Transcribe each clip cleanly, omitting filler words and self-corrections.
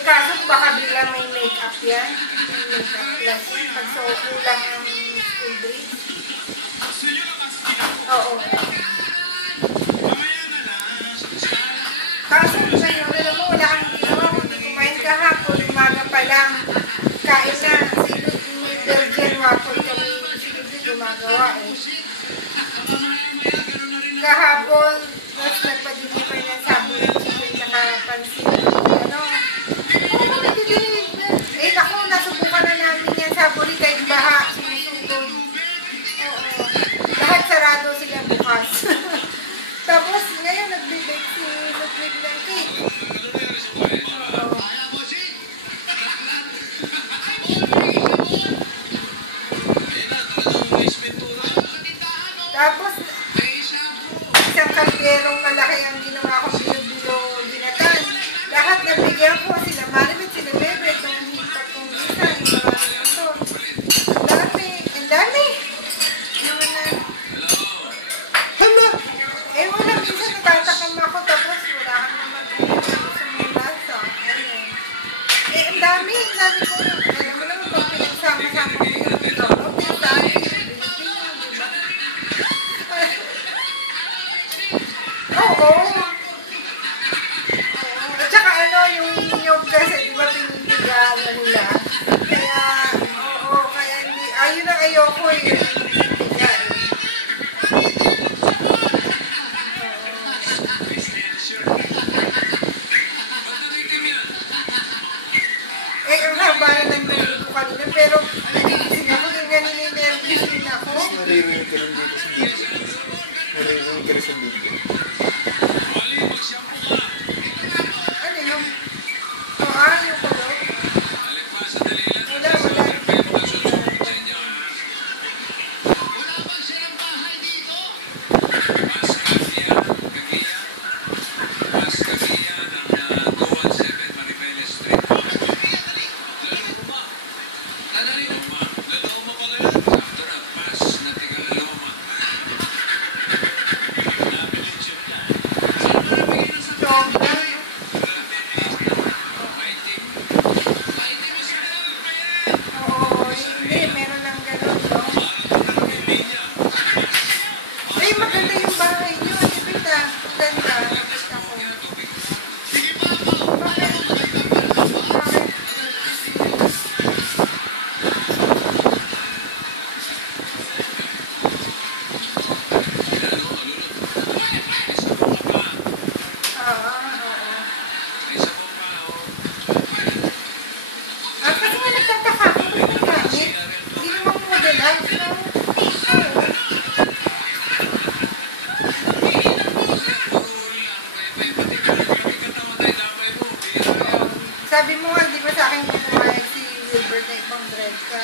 kaso baka biglang may make-up yan. May make-up class yan. Pag so kulang ang school days. Oo. Kaso ngayon, alam mo, wala kang ginawa. Hindi kumain kahapon, umaga pa lang. Kain na. May Belgian waffle kami. Sige, gumagawa eh. Kahapon, mas nagpa-deliver ng sabon ng chicken tsaka pansin. Ano? Oo, nag-deliver. Eh, ako, nasubukan na namin yan sabon kahit baha. Sinusugod. Oo. Lahat sarado sila bukas. Tapos, ngayon, nag-bake si Ludwig ng cake. Oo. Tapos, isang kalderong malaki ang ginawa ko bilo-bilo ginatan. Lahat nabigyan ko sila Maribet, sila Bebe, itong hipat kong isa, yung maraming ito. Ang dami. Naman na. Hala! Eh wala, minsan natatakam ako, tapos wala ka naman gusto mong lasa. Eh, ang dami ko. Alam mo naman, pag pinagsama-sama ko yung dami. Oo. At saka ano, yung niyog kasi, di ba pinitigaan na nila? Kaya, oo, kaya hindi, ayun ang ayoko eh. Pinitigaan eh. Eh, ang haba na ng tulog ko kanina, pero nagigising ako, ganyan nininervous din ako. Maririnig ka rin dito sa video. Maririnig ka rin sa video. Ano yung? Yung kulog? Wala. Sabi mo nga, di ba sa akin pumayag si Wilbert na ibang drive ka?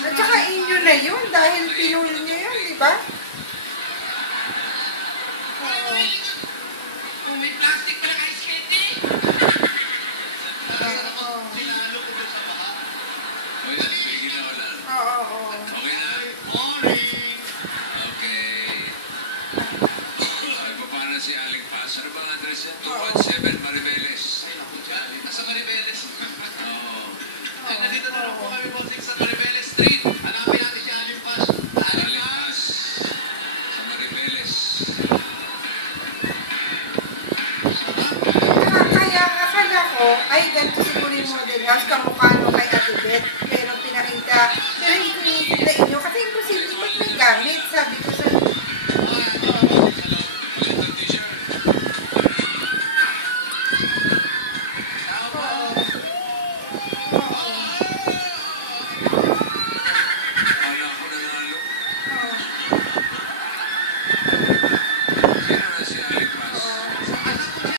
At saka inyo na yun dahil pinuhil nyo yun, di ba? Oo. Kung may plastic pala kayo skete. Tinalo ko doon sa baha. Okay na, bigil na wala. Oo. Okay na? Morning! Okay. Okay, paano si Aling Paz? Ano bang address yan? 217 Maribeles. Nasa Maribeles. Oo. Plastic sa Maribeles Street. Hanapin natin si Aling Paz. Aling Paz. Sa Maribeles. Kaya akala ko, ay ganito siguro yung model house, kamukha no kay Ate Beth. Pero pinakita